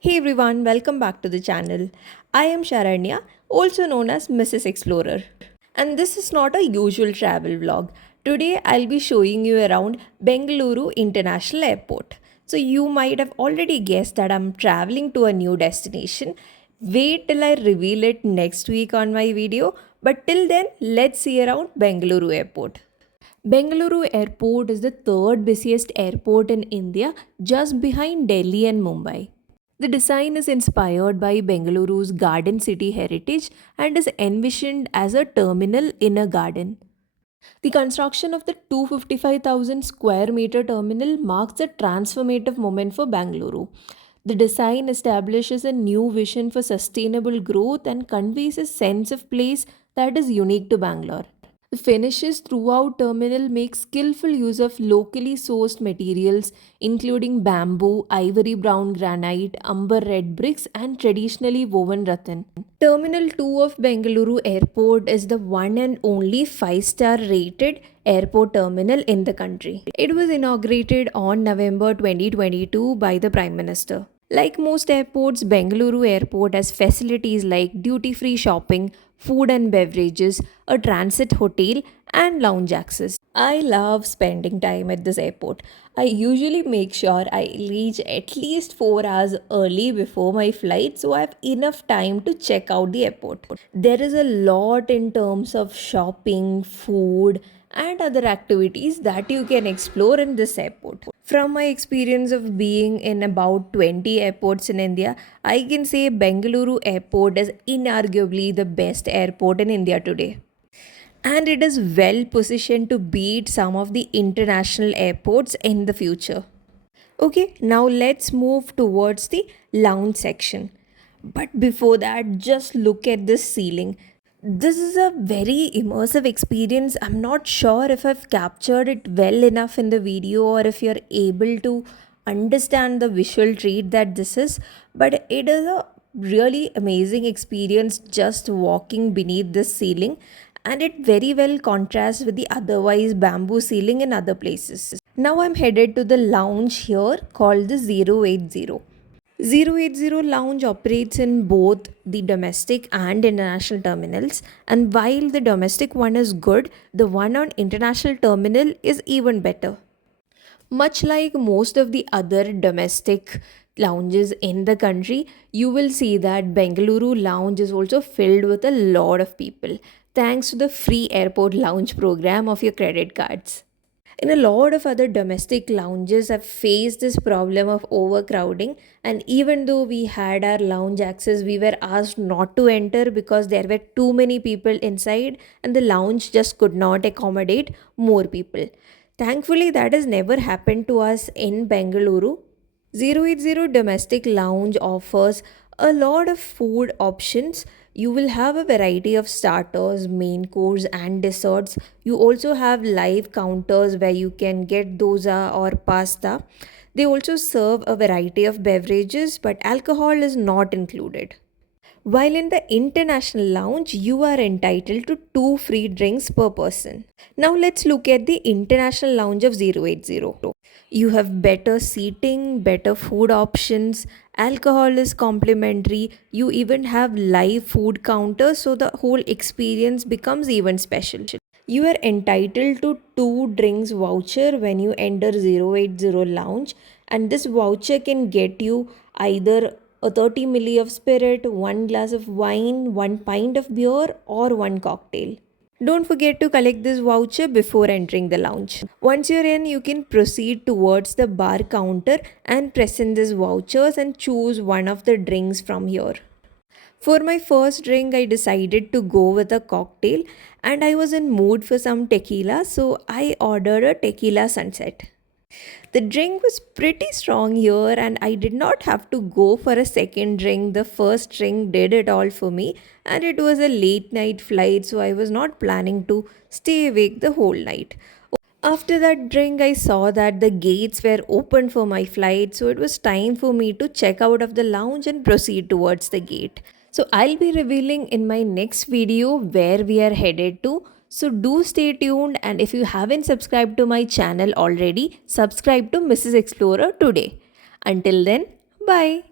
Hey everyone, welcome back to the channel. I am Sharanya, also known as Mrs. Explorer. And this is not a usual travel vlog. Today I'll be showing you around Bengaluru International Airport. So you might have already guessed that I'm traveling to a new destination. Wait till I reveal it next week on my video. But till then, let's see around Bengaluru Airport. Bengaluru Airport is the third busiest airport in India, just behind Delhi and Mumbai. The design is inspired by Bengaluru's garden city heritage and is envisioned as a terminal in a garden. The construction of the 255,000 square meter terminal marks a transformative moment for Bengaluru. The design establishes a new vision for sustainable growth and conveys a sense of place that is unique to Bangalore. The finishes throughout terminal make skillful use of locally sourced materials including bamboo, ivory brown granite, umber red bricks and traditionally woven rattan. Terminal 2 of Bengaluru Airport is the one and only 5-star rated airport terminal in the country. It was inaugurated on November 2022 by the Prime Minister. Like most airports, Bengaluru Airport has facilities like duty free shopping, food and beverages, a transit hotel, and lounge access. I love spending time at this airport. I usually make sure I reach at least 4 hours early before my flight so I have enough time to check out the airport. There is a lot in terms of shopping, food, and other activities that you can explore in this airport. From my experience of being in about 20 airports in India, I can say Bengaluru Airport is inarguably the best airport in India today. And it is well positioned to beat some of the international airports in the future. Okay, now let's move towards the lounge section. But before that, just look at this ceiling. This is a very immersive experience. I'm not sure if I've captured it well enough in the video or if you're able to understand the visual treat that this is, but it is a really amazing experience just walking beneath this ceiling, and it very well contrasts with the otherwise bamboo ceiling in other places. Now I'm headed to the lounge here called the 080. 080 Lounge operates in both the domestic and international terminals, and while the domestic one is good, the one on international terminal is even better. Much like most of the other domestic lounges in the country, you will see that Bengaluru lounge is also filled with a lot of people thanks to the free airport lounge program of your credit cards. In a lot of other domestic lounges, I've faced this problem of overcrowding, and even though we had our lounge access, we were asked not to enter because there were too many people inside, and the lounge just could not accommodate more people. Thankfully, that has never happened to us in Bengaluru. 080 Domestic Lounge offers a lot of food options. You will have a variety of starters, main course, and desserts. You also have live counters where you can get dosa or pasta. They also serve a variety of beverages, but alcohol is not included. While in the international lounge, you are entitled to two free drinks per person. Now let's look at the international lounge of 080. You have better seating, better food options, alcohol is complimentary, you even have live food counters, so the whole experience becomes even special. You are entitled to two drinks voucher when you enter 080 lounge, and this voucher can get you either a 30 milli of spirit, one glass of wine, one pint of beer, or one cocktail. Don't forget to collect this voucher before entering the lounge. Once you're in, you can proceed towards the bar counter and present these vouchers and choose one of the drinks from here. For my first drink, I decided to go with a cocktail, and I was in mood for some tequila, so I ordered a tequila sunset. The drink was pretty strong here, and I did not have to go for a second drink. The first drink did it all for me, and it was a late night flight, so I was not planning to stay awake the whole night. After that drink, I saw that the gates were open for my flight, so it was time for me to check out of the lounge and proceed towards the gate. So, I'll be revealing in my next video where we are headed to. So, do stay tuned, and if you haven't subscribed to my channel already, subscribe to Mrs. Explorer today. Until then, bye.